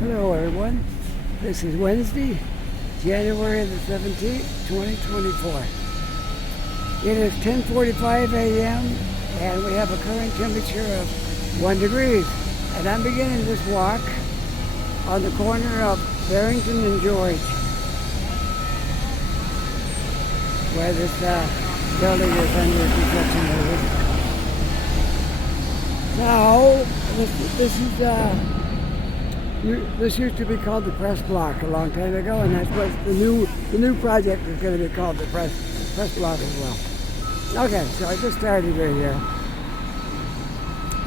Hello everyone, this is Wednesday, January the 17th, 2024. It is 10:45 a.m. and we have a current temperature of 1 degree. And I'm beginning this walk on the corner of Barrington and George, where this building is under construction. Now, this used to be called the Press Block a long time ago, and that's what the new project is going to be called, the Press Block as well. Okay, so I just started right here.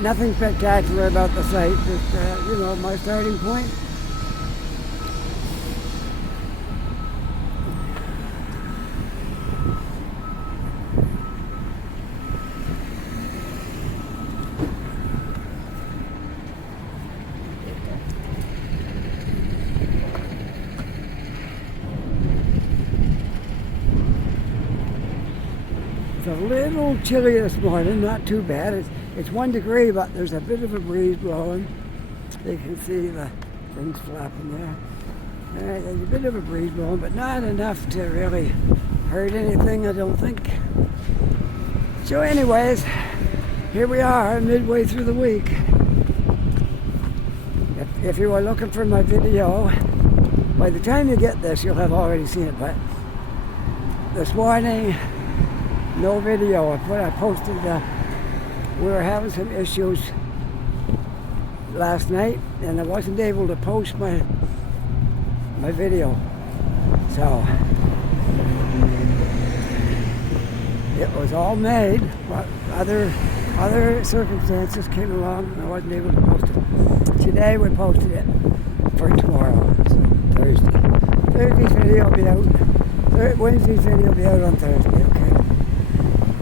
Nothing spectacular about the site, just my starting point. It's a little chilly this morning, not too bad. It's 1 degree, but there's a bit of a breeze blowing. You can see the things flapping there. There's a bit of a breeze blowing, but not enough to really hurt anything, I don't think. So anyways, here we are, midway through the week. If you were looking for my video, by the time you get this, you'll have already seen it, but this morning, no video. I posted, we were having some issues last night and I wasn't able to post my video. So it was all made, but other circumstances came along and I wasn't able to post it. Today we posted it for tomorrow, so Thursday. Thursday's video will be out. Wednesday's video will be out on Thursday, okay?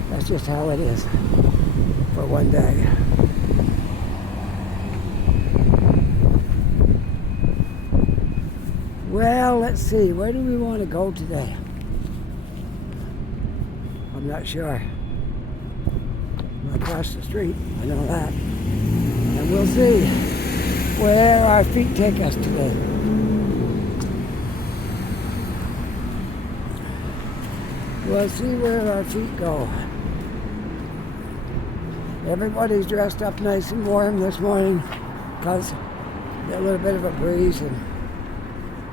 That's just how it is for one day. Well, let's see. Where do we want to go today? I'm not sure. Across the street, I know that. And we'll see where our feet take us today. We'll see where our feet go. Everybody's dressed up nice and warm this morning because a little bit of a breeze, and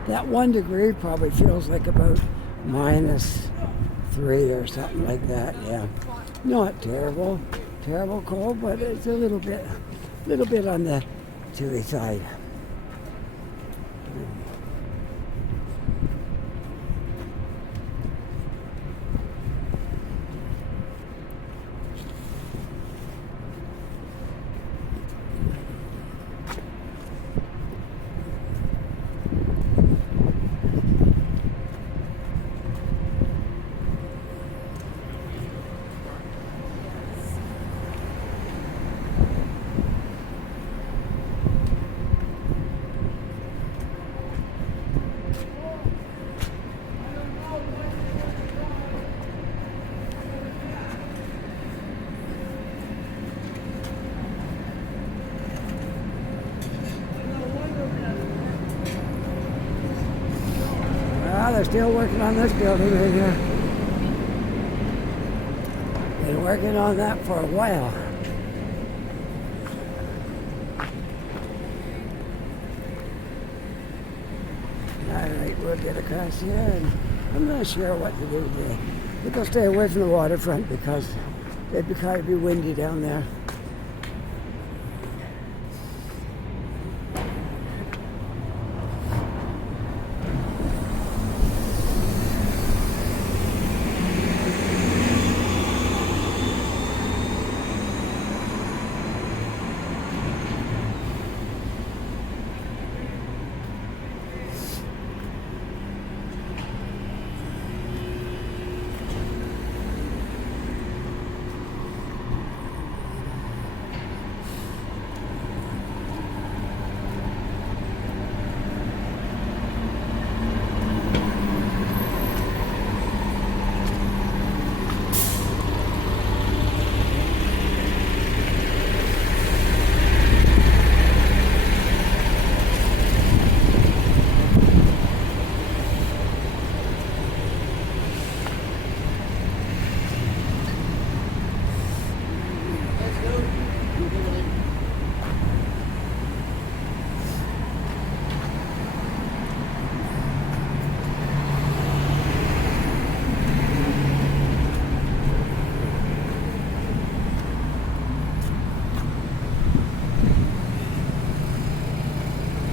that 1 degree probably feels like about -3 or something like that. Yeah, not terrible cold, but it's a little bit on the chilly side. They're still working on this building right here. Been working on that for a while. Alright, we'll get across here, and I'm not sure what to do today. I think I'll stay away from the waterfront because it'd probably be windy down there.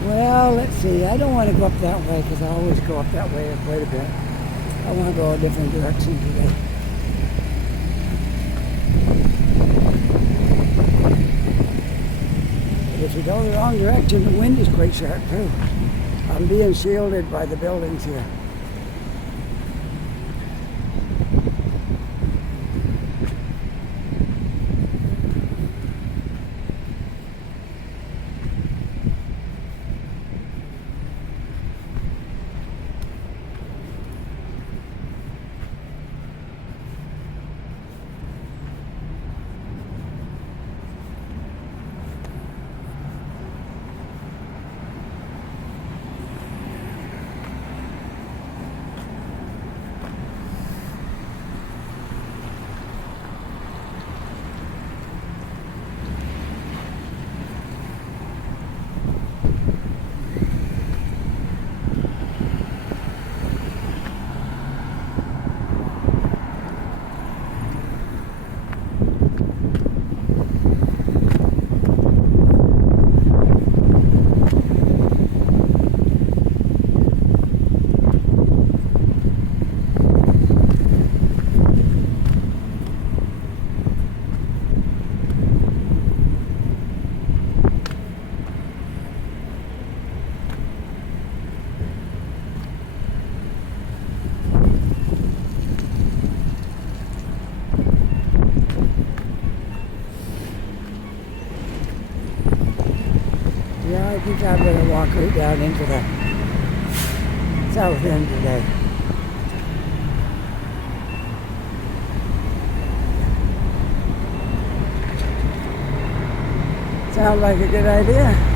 Well, let's see. I don't want to go up that way because I always go up that way quite a bit. I want to go a different direction today. But if you go the wrong direction, the wind is quite sharp too. I'm being shielded by the buildings here. Yeah, I think I'm going to walk right down into the south end today. Sounds like a good idea.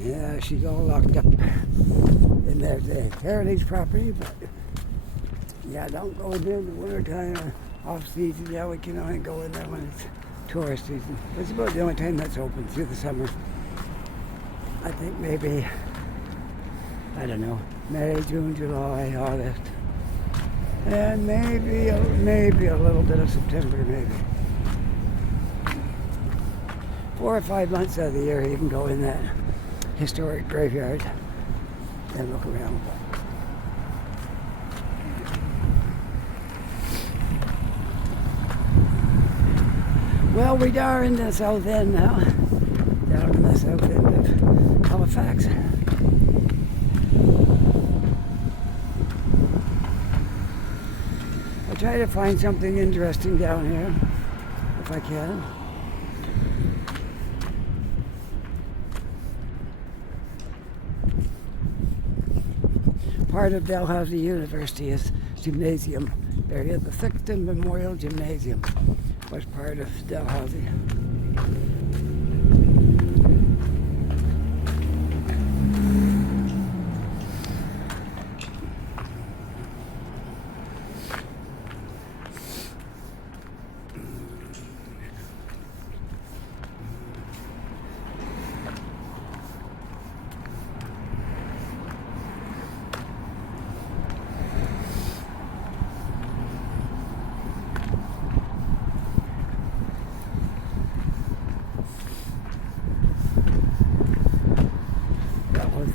Yeah, she's all locked up in there, the heritage property, but yeah, don't go in there in the wintertime or off season. Yeah, we can only go in there when it's tourist season. It's about the only time that's open through the summer. I think maybe, I don't know, May, June, July, August, and maybe a little bit of September, maybe. 4 or 5 months out of the year you can go in that historic graveyard and look around. Well, we are in the south end now, down in the south end of Halifax. I try to find something interesting down here, if I can. Part of Dalhousie University is gymnasium area. The Thicketon Memorial Gymnasium was part of Dalhousie.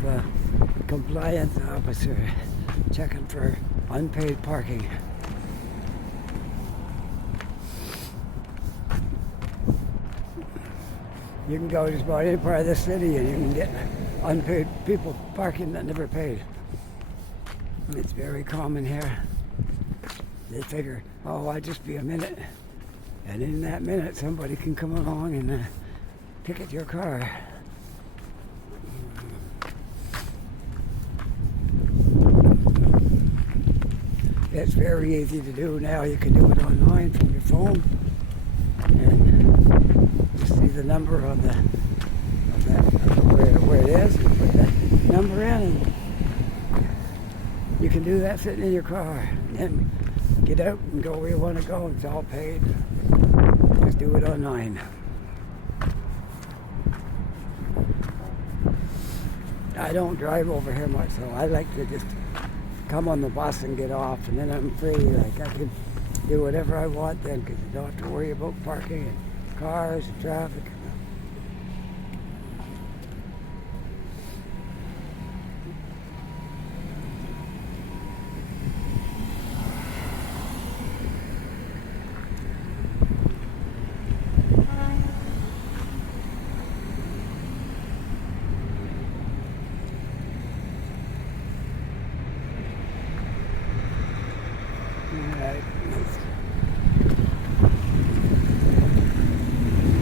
The compliance officer checking for unpaid parking. You can go just about any part of the city and you can get unpaid people parking that never paid. It's very common here. They figure, oh, I'll just be a minute. And in that minute, somebody can come along and ticket your car. It's very easy to do now. You can do it online from your phone. And just see the number on that, where it is, and put that number in, and you can do that sitting in your car. And then get out and go where you want to go. It's all paid. Just do it online. I don't drive over here much, so I like to just come on the bus and get off, and then I'm free. Like, I can do whatever I want then, because you don't have to worry about parking and cars and traffic.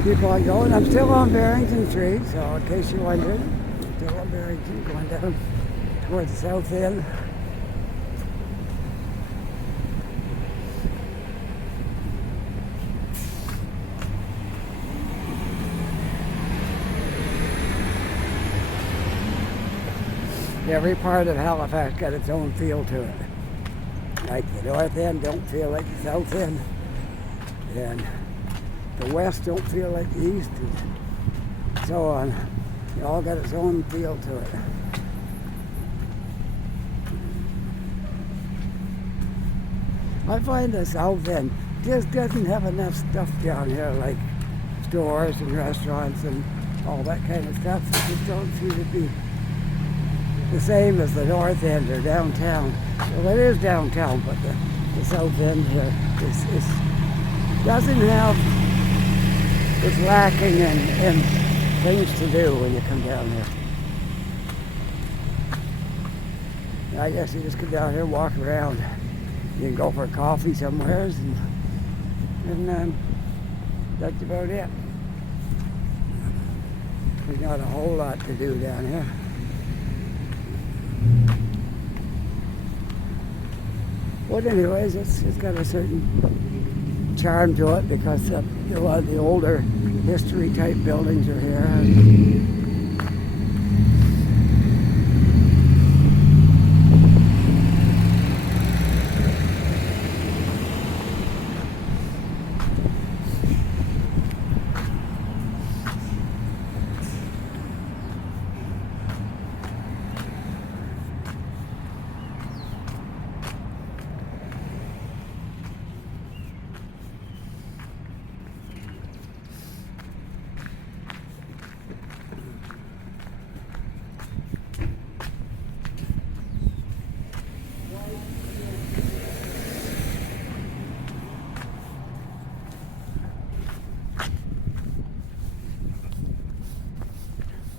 Keep on going. I'm still on Barrington Street, so in case you're wondering, I'm still on Barrington, going down towards the south end. Every part of Halifax got its own feel to it. Like the north end don't feel like the south end, and the west don't feel like the east, and so on. It all got its own feel to it. I find the south end just doesn't have enough stuff down here, like stores and restaurants and all that kind of stuff. It just don't seem to be the same as the north end or downtown. Well, it is downtown, but the south end here doesn't have, it's lacking in things to do when you come down here. I guess you just come down here and walk around. You can go for coffee somewhere, and that's about it. There's not a whole lot to do down here. But anyways, it's got a certain charm to it because a lot of the older history type buildings are here.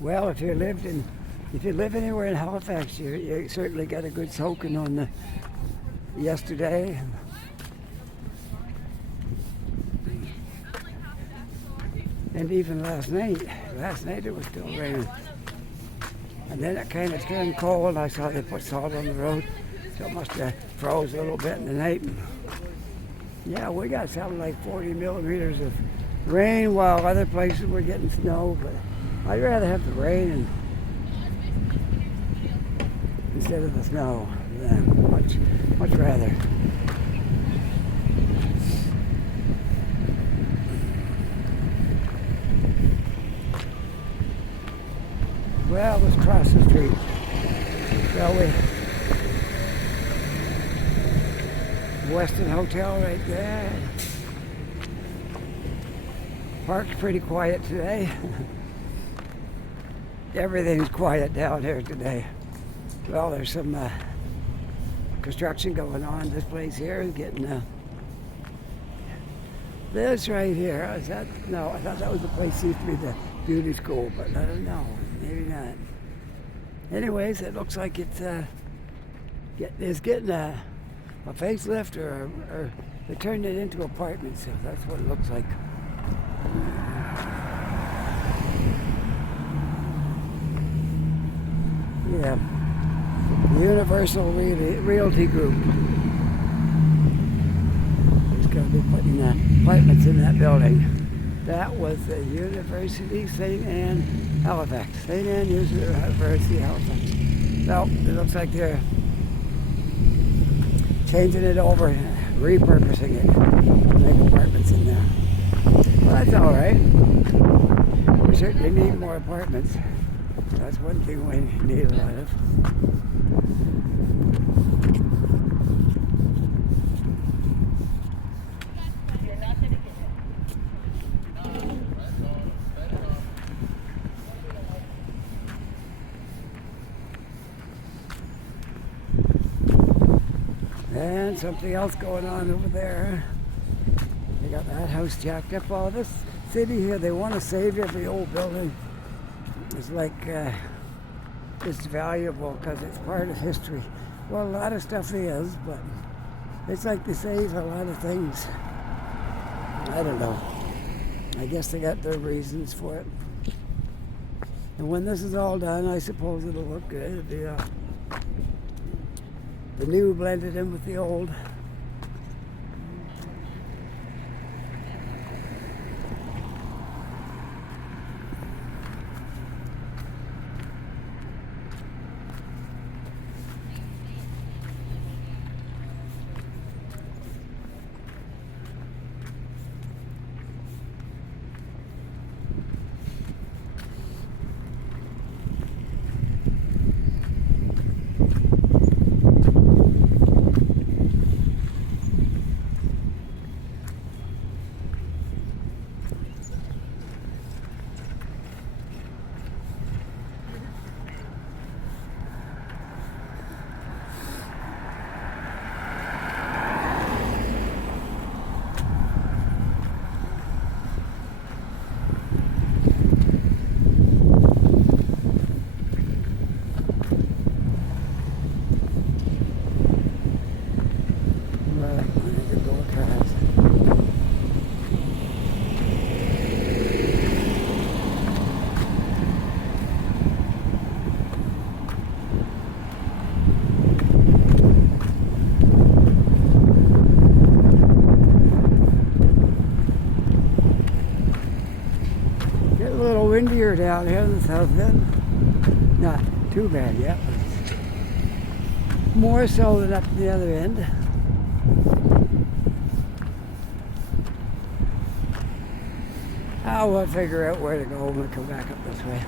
Well, if you live anywhere in Halifax, you certainly got a good soaking on the yesterday. And even last night. Last night it was still raining. And then it kind of turned cold. I saw they put salt on the road. So it must have froze a little bit in the night. Yeah, we got something like 40 millimeters of rain while other places were getting snow. But I'd rather have the rain instead of the snow. Yeah, much rather. Well, let's cross the street, shall we? Westin Hotel right there. Park's pretty quiet today. Everything's quiet down here today. Well, there's some construction going on. This place here is getting this right here. Is that? No, I thought that was the place used to be the beauty school, but I don't know. Maybe not. Anyways, it looks like it's getting a facelift or they turned it into apartments. So that's what it looks like. Yeah, Universal Realty Group is going to be putting apartments in that building. That was the University St. Anne, Halifax. St. Anne University, Halifax. So it looks like they're changing it over, repurposing it, make apartments in there. Well, that's all right. We certainly need more apartments. That's one thing we need a lot of. And something else going on over there. They got that house jacked up. All this city here, they want to save every old building. It's like it's valuable because it's part of history. Well, a lot of stuff is, but it's like they save a lot of things. I don't know. I guess they got their reasons for it. And when this is all done, I suppose it'll look good. It'll be the new blended in with the old. Windier down here in the south end. Not too bad yet, but more so than up the other end. I'll figure out where to go when we come back up this way.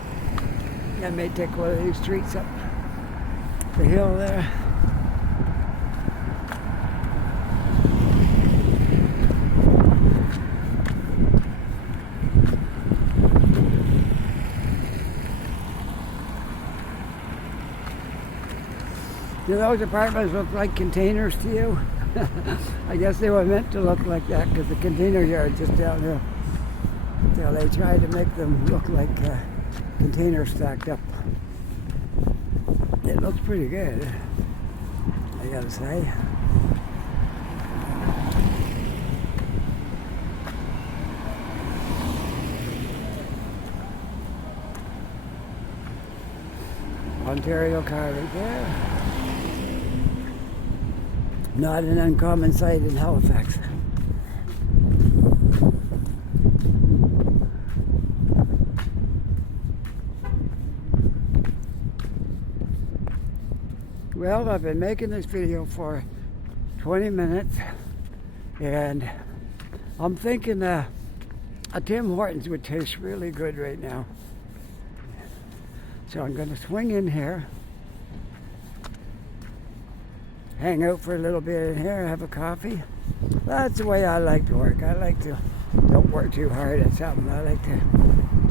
I may take one of these streets up the hill there. Do those apartments look like containers to you? I guess they were meant to look like that because the container yard just down here. So they tried to make them look like containers stacked up. It looks pretty good, I gotta say. Ontario car right there. Not an uncommon sight in Halifax. Well, I've been making this video for 20 minutes and I'm thinking a Tim Hortons would taste really good right now. So I'm going to swing in here, hang out for a little bit in here, have a coffee. That's the way I like to work. I like to don't work too hard at something. I like to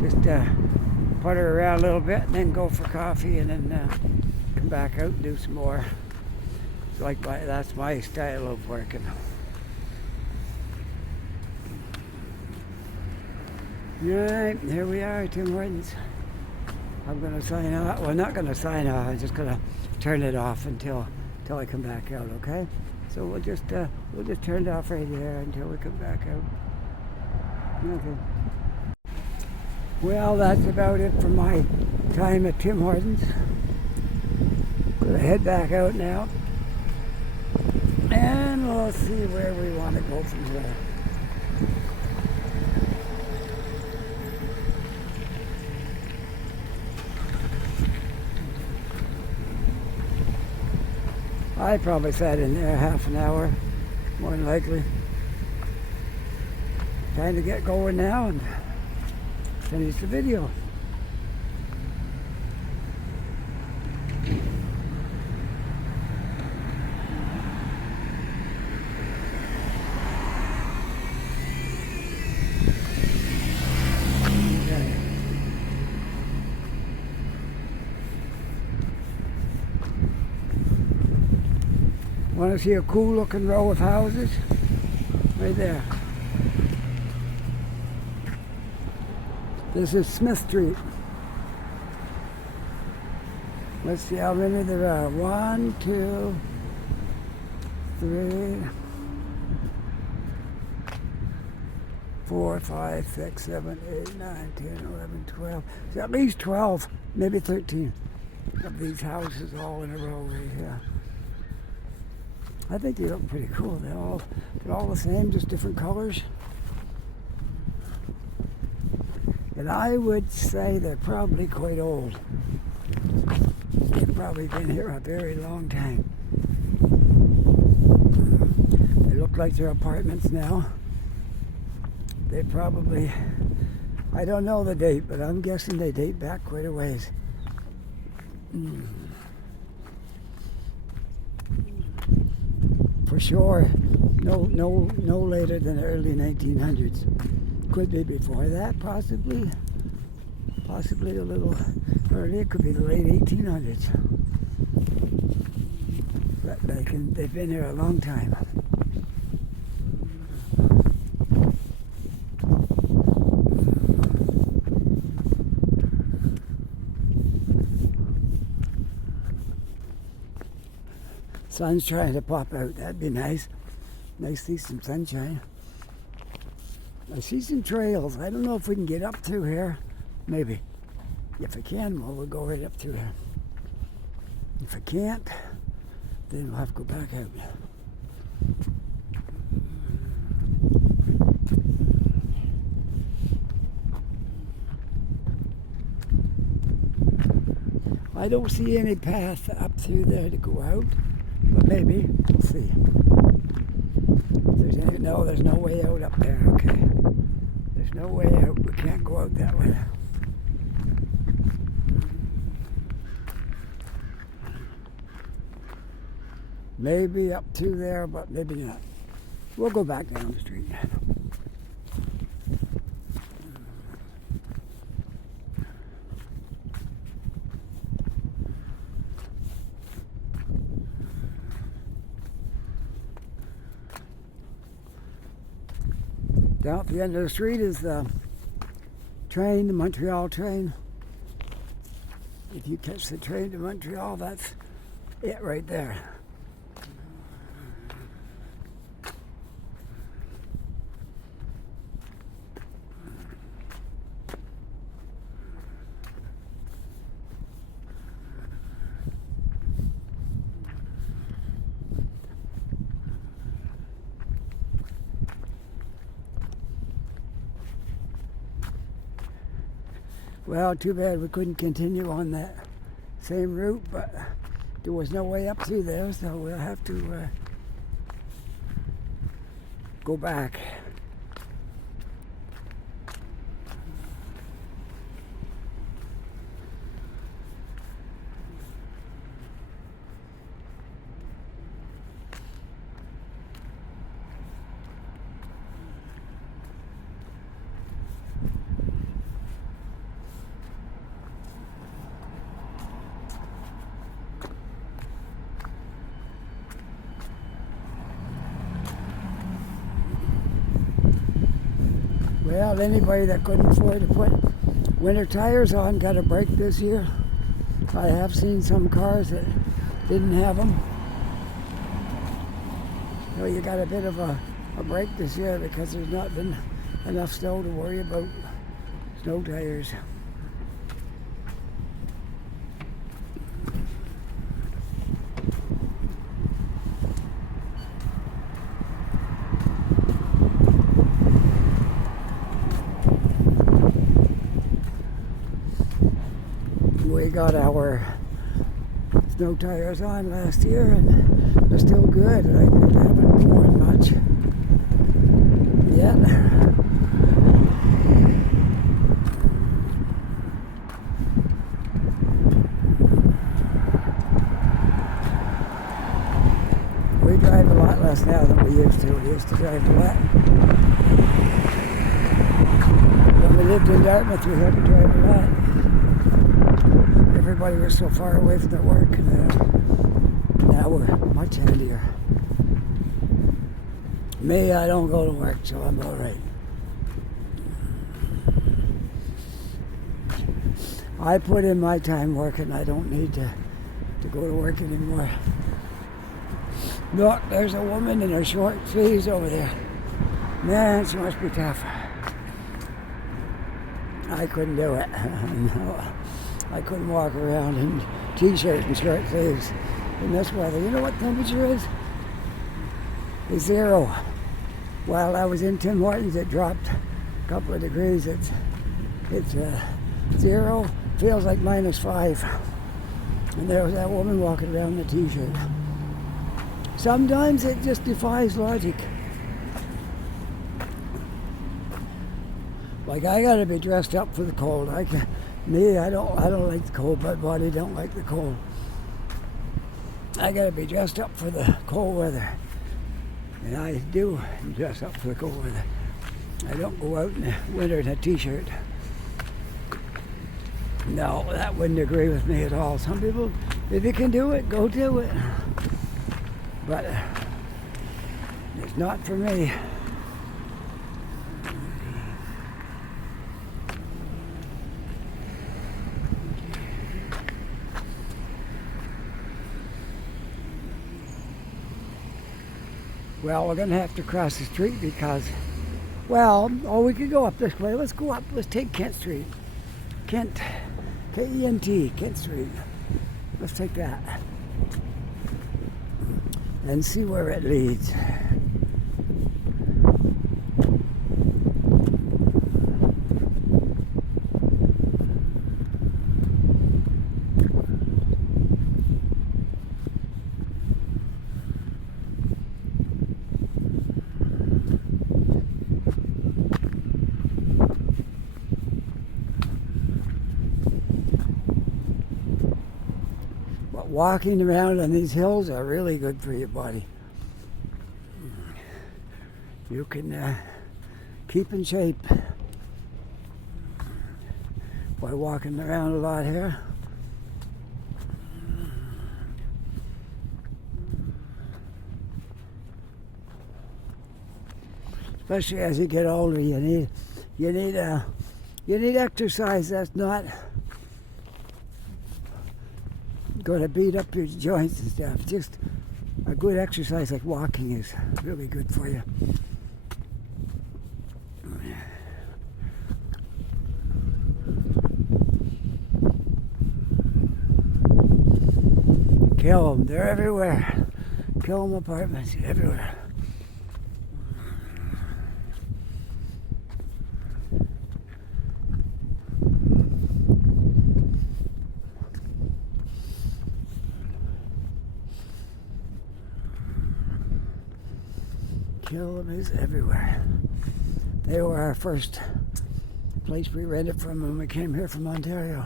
just putter around a little bit and then go for coffee and then come back out and do some more. It's like that's my style of working. Alright, here we are, Tim Hortons. I'm going to sign off. Well, not going to sign off. I'm just going to turn it off until I come back out, okay? So we'll just turn it off right there until we come back out. Okay. Well, that's about it for my time at Tim Hortons. Gonna head back out now, and we'll see where we want to go from there. I probably sat in there half an hour, more than likely. Time to get going now and finish the video. Want to see a cool looking row of houses? Right there. This is Smith Street. Let's see how many there are. 1, 2, 3, 4, 5, 6, 7, 8, 9, 10, 11, 12. There's at least 12, maybe 13 of these houses all in a row right here. I think they look pretty cool. They're all the same, just different colors. And I would say they're probably quite old. They've probably been here a very long time. They look like they're apartments now. They probably, I don't know the date, but I'm guessing they date back quite a ways. For sure, no later than the early 1900s. Could be before that, possibly a little earlier. It could be the late 1800s. But they've been here a long time. Sun's trying to pop out. That'd be nice. Nice to see some sunshine. I see some trails. I don't know if we can get up through here. Maybe. If I can, well, we'll go right up through here. If I can't, then we'll have to go back out. I don't see any path up through there to go out, but maybe. We'll see. No, there's no way out up there. Okay. There's no way out. We can't go out that way. Maybe up to there, but maybe not. We'll go back down the street. Down at the end of the street is the train, the Montreal train. If you catch the train to Montreal, that's it right there. Well, too bad we couldn't continue on that same route, but there was no way up through there, so we'll have to go back. Well, anybody that couldn't afford to put winter tires on got a break this year. I have seen some cars that didn't have them. So you got a bit of a break this year because there's not been enough snow to worry about snow tires. We got our snow tires on last year and they're still good. I haven't worn much yet. We drive a lot less now than we used to. We used to drive a lot. When we lived in Dartmouth, we had to drive a lot. Everybody was so far away from their work, and now we're much handier. Me, I don't go to work, so I'm all right. I put in my time working. I don't need to go to work anymore. Look, there's a woman in her short sleeves over there. Man, she must be tough. I couldn't do it. No. I couldn't walk around in t-shirt and short sleeves in this weather. You know what temperature is? It's 0. While I was in Tim Hortons, it dropped a couple of degrees. It's 0. Feels like -5. And there was that woman walking around in a t-shirt. Sometimes it just defies logic. Like, I gotta be dressed up for the cold. I don't like the cold. My body don't like the cold. I gotta be dressed up for the cold weather. And I do dress up for the cold weather. I don't go out in the winter in a t-shirt. No, that wouldn't agree with me at all. Some people, if you can do it, go do it. But it's not for me. Well, we're going to have to cross the street because, we could go up this way. Let's go up. Let's take Kent Street. Kent, K-E-N-T, Kent Street. Let's take that and see where it leads. Walking around on these hills are really good for your body. You can keep in shape by walking around a lot here. Especially as you get older, you need exercise that's not going to beat up your joints and stuff. Just a good exercise like walking is really good for you. Killam, they're everywhere. Killam apartments, everywhere. Killam is everywhere. They were our first place we rented from when we came here from Ontario.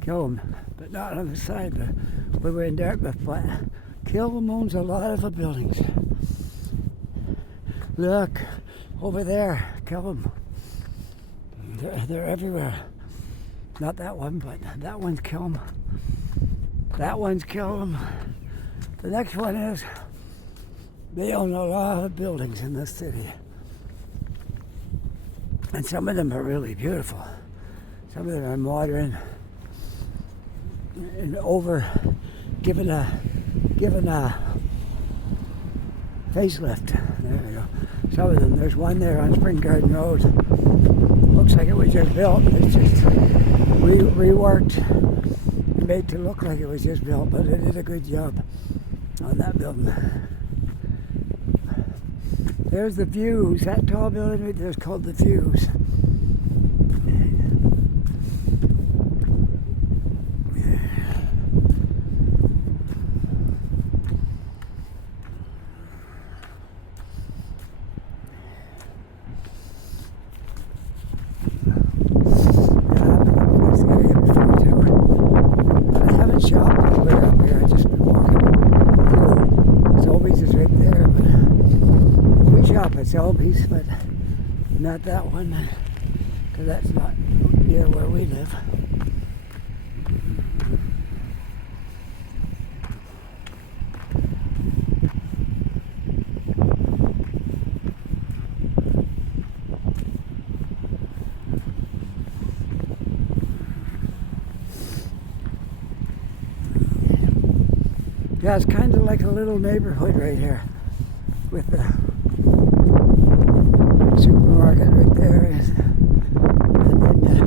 Killam, but not on the side. We were in Dartmouth, but Killam owns a lot of the buildings. Look, over there, Killam. They're everywhere. Not that one, but that one's Killam. That one's Killam. The next one is, they own a lot of buildings in this city. And some of them are really beautiful. Some of them are modern and given a facelift. There we go. Some of them. There's one there on Spring Garden Road. Looks like it was just built. It's just reworked and made to look like it was just built, but it did a good job on that building. There's the Views. That tall building right there is called the Views. Selby's, but not that one, because that's not near where we live. Yeah, it's kind of like a little neighborhood right here with the supermarket right there, and then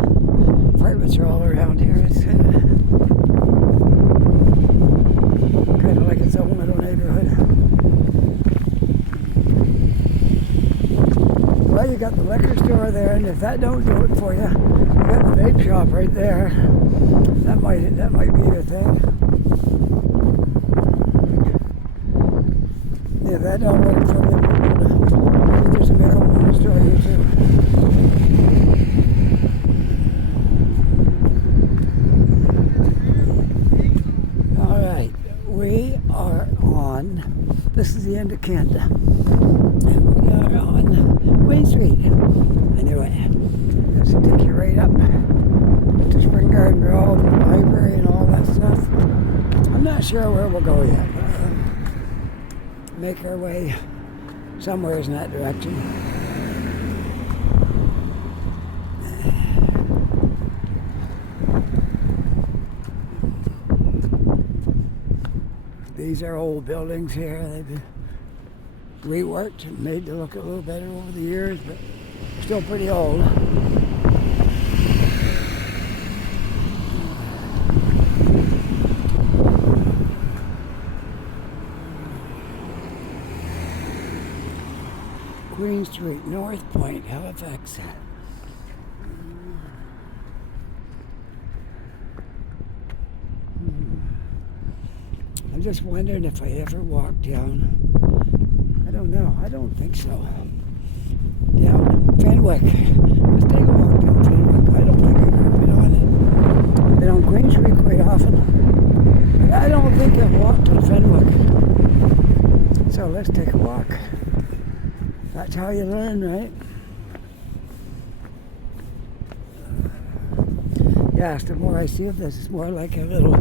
apartments are all around here. It's kind of like its own little neighborhood. Well, you got the liquor store there, and if that don't do it for you, you got the vape shop right there. That might be your thing. If that don't work for you, there's a big old store here too. Alright, we are on, this is the end of Canada, and we are on Queen Street. Anyway, this will take you right up to Spring Garden Road, the library and all that stuff. I'm not sure where we'll go yet. Make our way somewhere in that direction. These are old buildings here. They've been reworked and made to look a little better over the years, but still pretty old. Queen Street, North Point, Halifax. I'm just wondering if I ever walk down. I don't know. I don't think so. Down Fenwick. Let's take a walk down Fenwick. I don't think I've ever been on it. I've been on Queen Street quite often. But I don't think I've walked on Fenwick. So let's take a walk. That's how you learn, right? Yes, the more I see of this, it's more like a little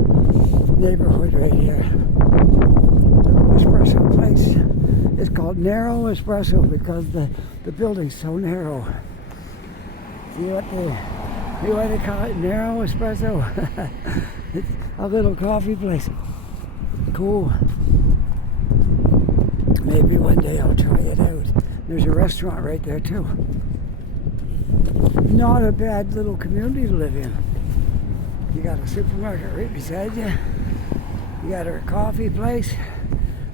neighborhood right here. The espresso place is called Narrow Espresso because the building's so narrow. See what they call it? Narrow Espresso. It's a little coffee place. Cool. Maybe one day I'll try it out. There's a restaurant right there too. Not a bad little community to live in. You got a supermarket right beside you. You got a coffee place,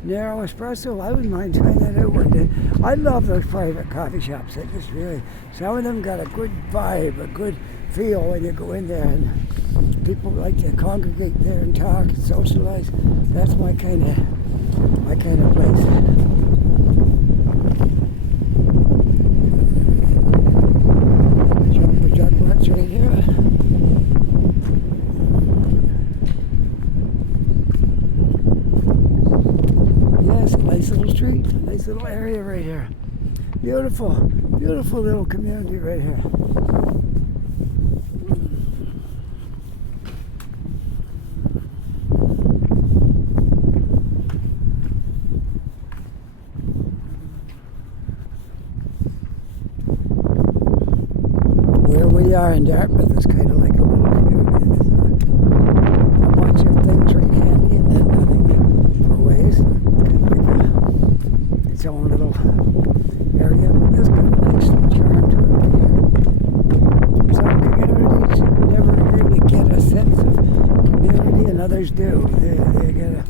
Narrow Espresso. I wouldn't mind trying that out one day. I love those private coffee shops. They just really, some of them got a good vibe, a good feel when you go in there, and people like to congregate there and talk and socialize. That's my kind of place. Right here. Yes, a nice little street, a nice little area right here. Beautiful, beautiful little community right here. Where we are in Dartmouth is kind of like a little community. There's a bunch of things right handy and then nothing for ways. It's kind of like its do. They get a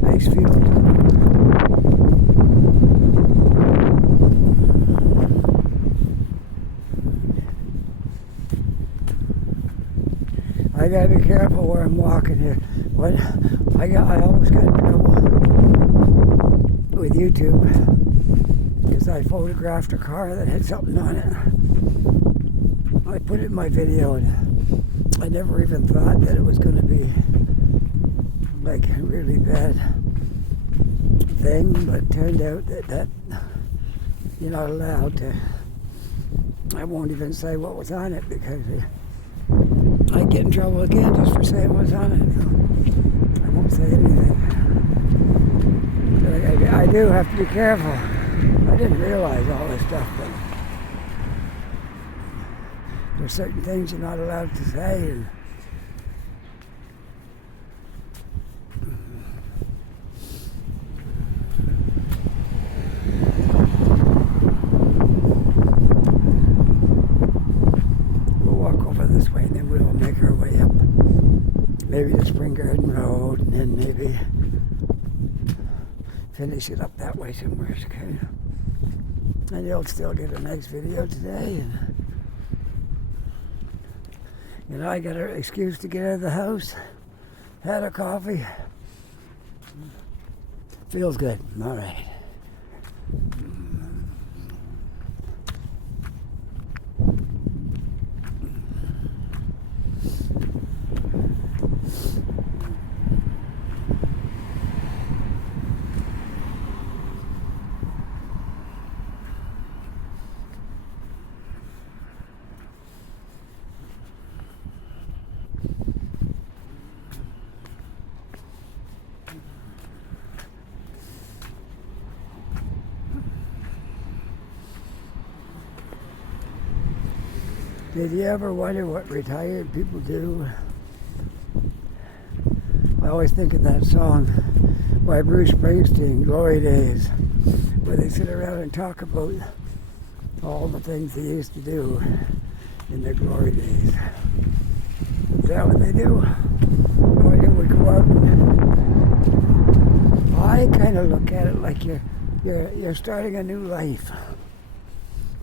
nice feel. I gotta be careful where I'm walking here. I always got in trouble with YouTube because I photographed a car that had something on it. I put it in my video and I never even thought that it was going to be like a really bad thing, but it turned out that you're not allowed to. I won't even say what was on it because I'd get in trouble again just for saying what's on it. So I won't say anything. But I do have to be careful. I didn't realize all this stuff, but there's certain things you're not allowed to say. And we'll walk over this way and then we'll make our way up. Maybe the Spring Garden Road and then maybe finish it up that way somewhere. Okay. And you'll still get a nice video today. And I got an excuse to get out of the house. Had a coffee. Feels good. All right. Did you ever wonder what retired people do? I always think of that song by Bruce Springsteen, Glory Days, where they sit around and talk about all the things they used to do in their glory days. Is that what they do? Or they would go out and I kind of look at it like you're starting a new life.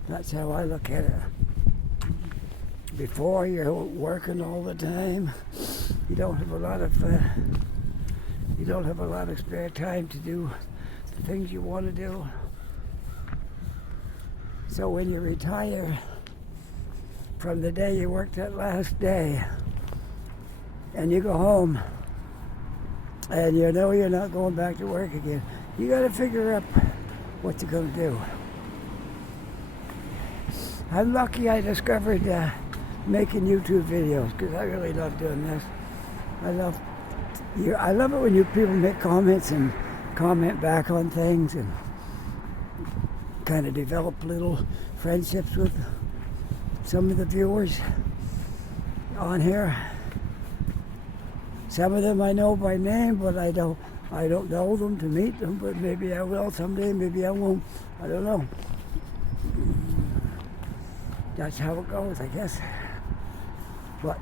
That's how I look at it. Before you're working all the time, you don't have a lot of spare time to do the things you want to do. So when you retire from the day you worked that last day and you go home and you know you're not going back to work again, you got to figure out what you're going to do. I'm lucky I discovered making YouTube videos because I really love doing this. I love it when you people make comments and comment back on things and kind of develop little friendships with some of the viewers on here. Some of them I know by name, but I don't know them to meet them, but maybe I will someday, maybe I won't. I don't know. That's how it goes, I guess. But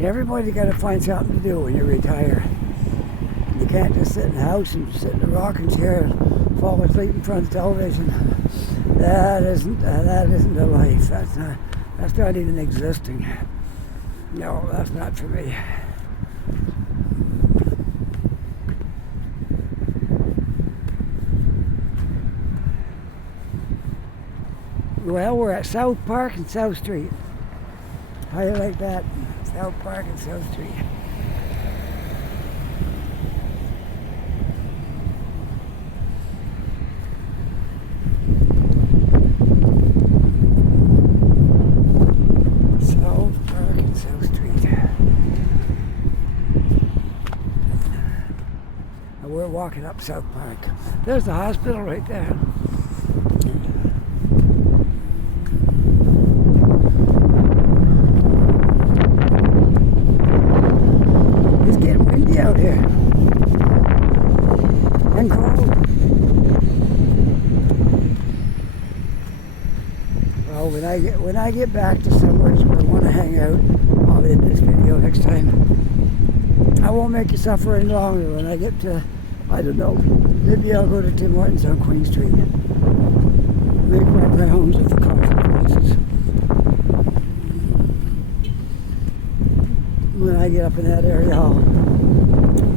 everybody got to find something to do when you retire. You can't just sit in the house and sit in a rocking chair and fall asleep in front of the television. That isn't a life. That's not even existing. No, that's not for me. Well, we're at South Park and South Street. How do you like that? South Park and South Street. South Park and South Street. And we're walking up South Park. There's the hospital right there. Out here and cold. Well, when I get back to somewhere where I want to to hang out, I'll end this video next time. I won't make you suffer any longer. When I get to, I don't know, maybe I'll go to Tim Hortons on Queen Street. Make my rounds of the coffee places. When I get up in that area, I'll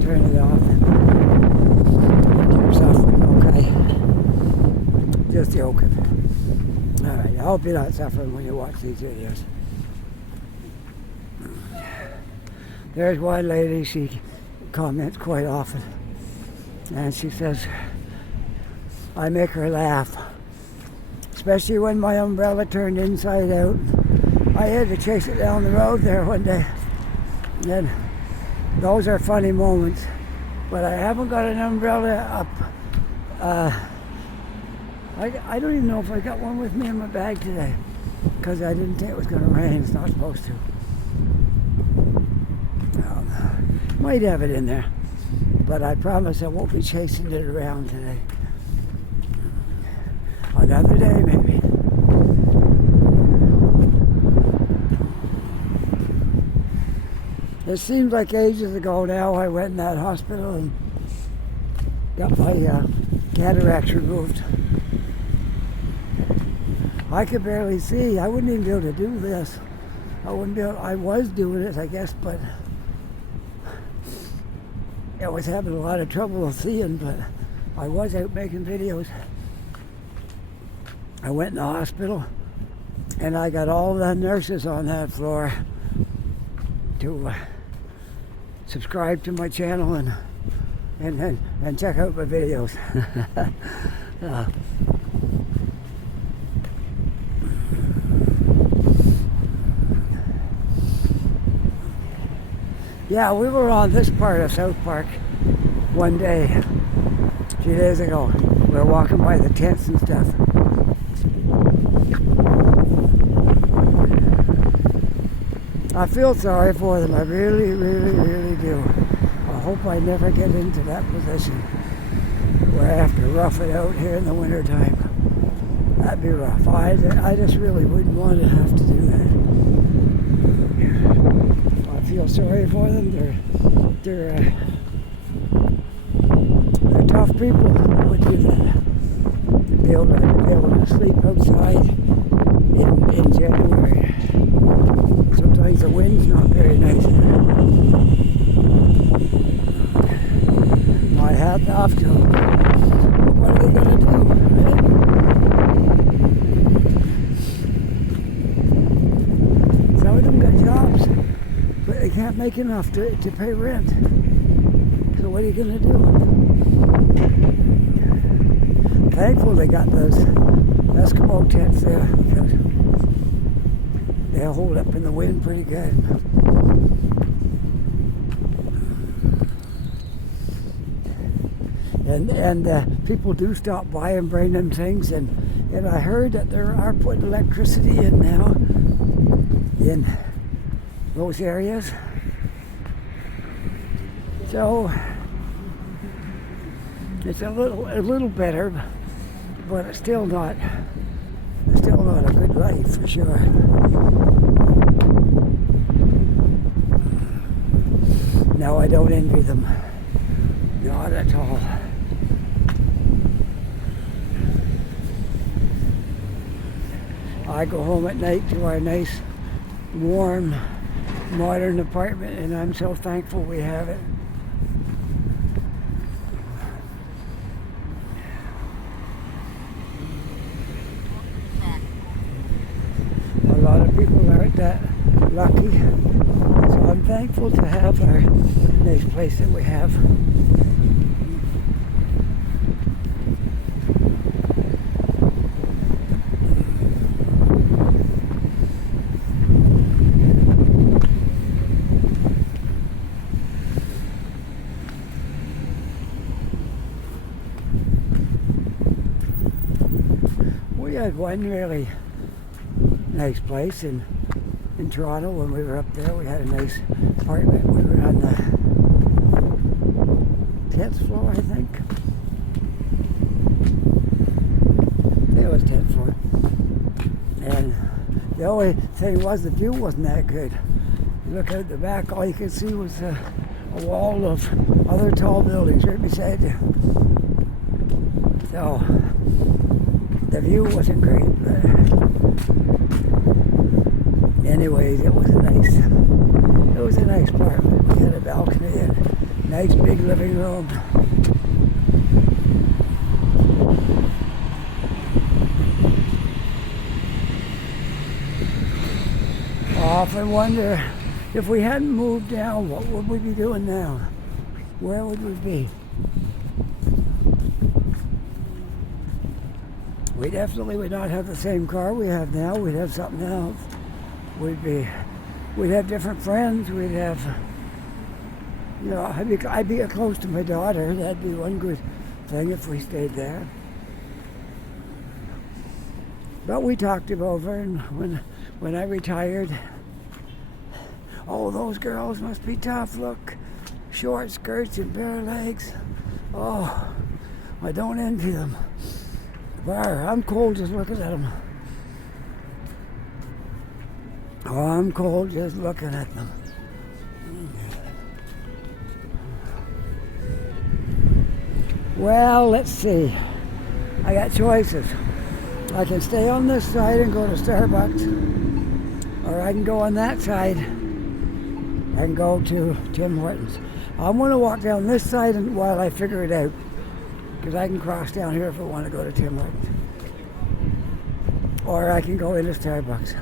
turn it off and keep suffering, okay? Just joking. Alright, I hope you're not suffering when you watch these videos. There's one lady, she comments quite often, and she says, I make her laugh, especially when my umbrella turned inside out. I had to chase it down the road there one day, and those are funny moments, but I haven't got an umbrella up. I don't even know if I got one with me in my bag today, because I didn't think it was going to rain. It's not supposed to. Might have it in there, but I promise I won't be chasing it around today. Another day, maybe. It seems like ages ago now I went in that hospital and got my cataracts removed. I could barely see. I wouldn't even be able to do this. I was doing it, I guess, but I was having a lot of trouble seeing, but I was out making videos. I went in the hospital, and I got all the nurses on that floor to subscribe to my channel and check out my videos. Yeah, we were on this part of South Park one day, a few days ago. We were walking by the tents and stuff. I feel sorry for them. I really, really, really do. I hope I never get into that position where I have to rough it out here in the wintertime. That'd be rough. I just really wouldn't want to have to do that. I feel sorry for them. They're tough people who would do that. To be able to sleep outside in January. Sometimes the wind's not very nice. My hat off to them. What are they going to do? Right? Some of them got jobs, but they can't make enough to pay rent. So what are you going to do? Thankful they got those Eskimo tents there, because they'll hold up in the wind pretty good. And people do stop by and bring them things, and I heard that they are putting electricity in now in those areas. So it's a little better, but it's still not a good life for sure. No, I don't envy them. Not at all. I go home at night to our nice, warm, modern apartment, and I'm so thankful we have it. A lot of people aren't that lucky, so I'm thankful to have our nice place that we have. We had one really nice place in Toronto when we were up there. We had a nice apartment. We were on the 10th floor, I think. It was 10th floor. And The only thing was the view wasn't that good. You look out the back, all you could see was a wall of other tall buildings right beside you. So the view wasn't great, but anyways, it was a nice apartment. We had a balcony and a nice big living room. I often wonder if we hadn't moved down, what would we be doing now? Where would we be? We definitely would not have the same car we have now. We'd have something else. We'd have different friends. We'd have, I'd be close to my daughter. That'd be one good thing if we stayed there. But we talked it over, and when I retired, oh, those girls must be tough. Look, short skirts and bare legs. Oh, I don't envy them. I'm cold just looking at them. Oh, I'm cold just looking at them. Well, let's see. I got choices. I can stay on this side and go to Starbucks, or I can go on that side and go to Tim Hortons. I'm going to walk down this side while I figure it out, because I can cross down here if I want to go to Tim Hortons. Or I can go into Starbucks.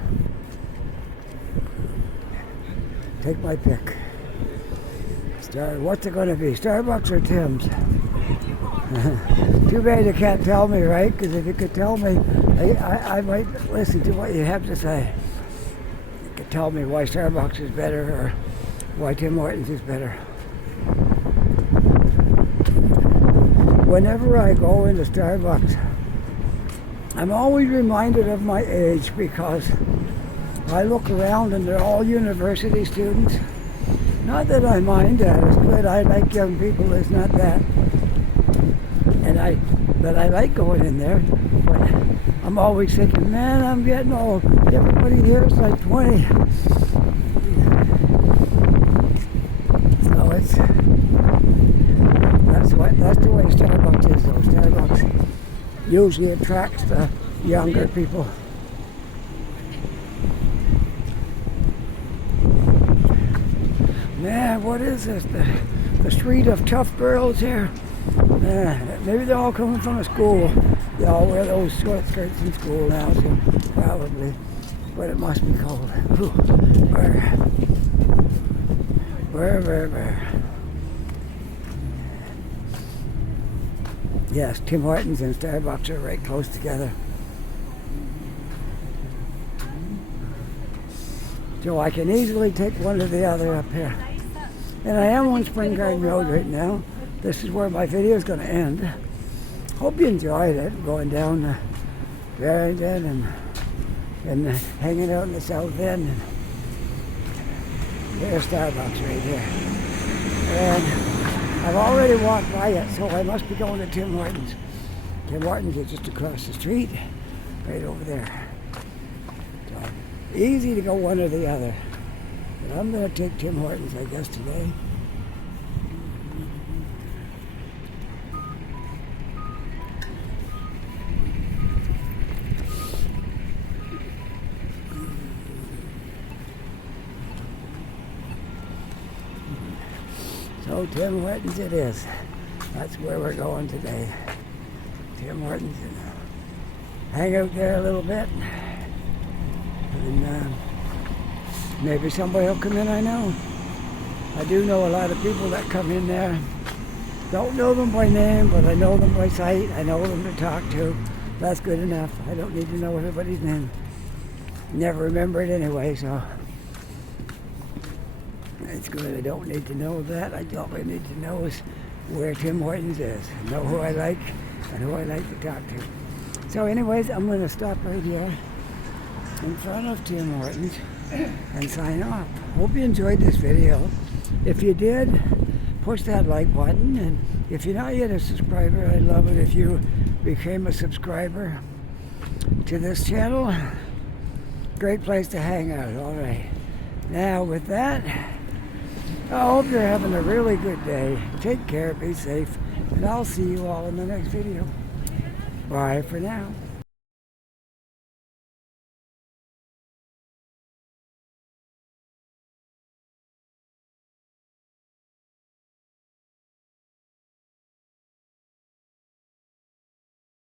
Take my pick. What's it going to be, Starbucks or Tim's? Too bad you can't tell me, right? Because if you could tell me, I might listen to what you have to say. You could tell me why Starbucks is better or why Tim Hortons is better. Whenever I go into Starbucks, I'm always reminded of my age, because I look around and they're all university students. Not that I mind that, it's good. I like young people, it's not that. But I like going in there. But I'm always thinking, man, I'm getting old. Everybody here is like 20. So that's the way Starbucks is, though. Starbucks usually attracts the younger people. Man, what is this? The street of tough girls here? Maybe they're all coming from a school. They all wear those short skirts in school now, so probably. But it must be cold. Where. Yes, Tim Hortons and Starbucks are right close together. So I can easily take one or the other up here. And I am on Spring Garden Road right now. This is where my video is going to end. Hope you enjoyed it, going down Barrington and hanging out in the south end. And there's Starbucks right here. And I've already walked by it, so I must be going to Tim Hortons. Tim Hortons is just across the street, right over there. So, easy to go one or the other. But I'm going to take Tim Hortons, I guess, today. So Tim Hortons it is. That's where we're going today. Tim Hortons. Hang out there a little bit. And maybe somebody will come in I know. I do know a lot of people that come in there. Don't know them by name, but I know them by sight. I know them to talk to. That's good enough. I don't need to know everybody's name. Never remember it anyway, so it's good. I don't need to know that. All I need to know is where Tim Hortons is. I know who I like and who I like to talk to. So anyways, I'm going to stop right here in front of Tim Hortons and sign off. Hope you enjoyed this video. If you did, push that like button. And if you're not yet a subscriber, I'd love it if you became a subscriber to this channel. Great place to hang out. All right. Now with that, I hope you're having a really good day. Take care, be safe, and I'll see you all in the next video. Bye for now.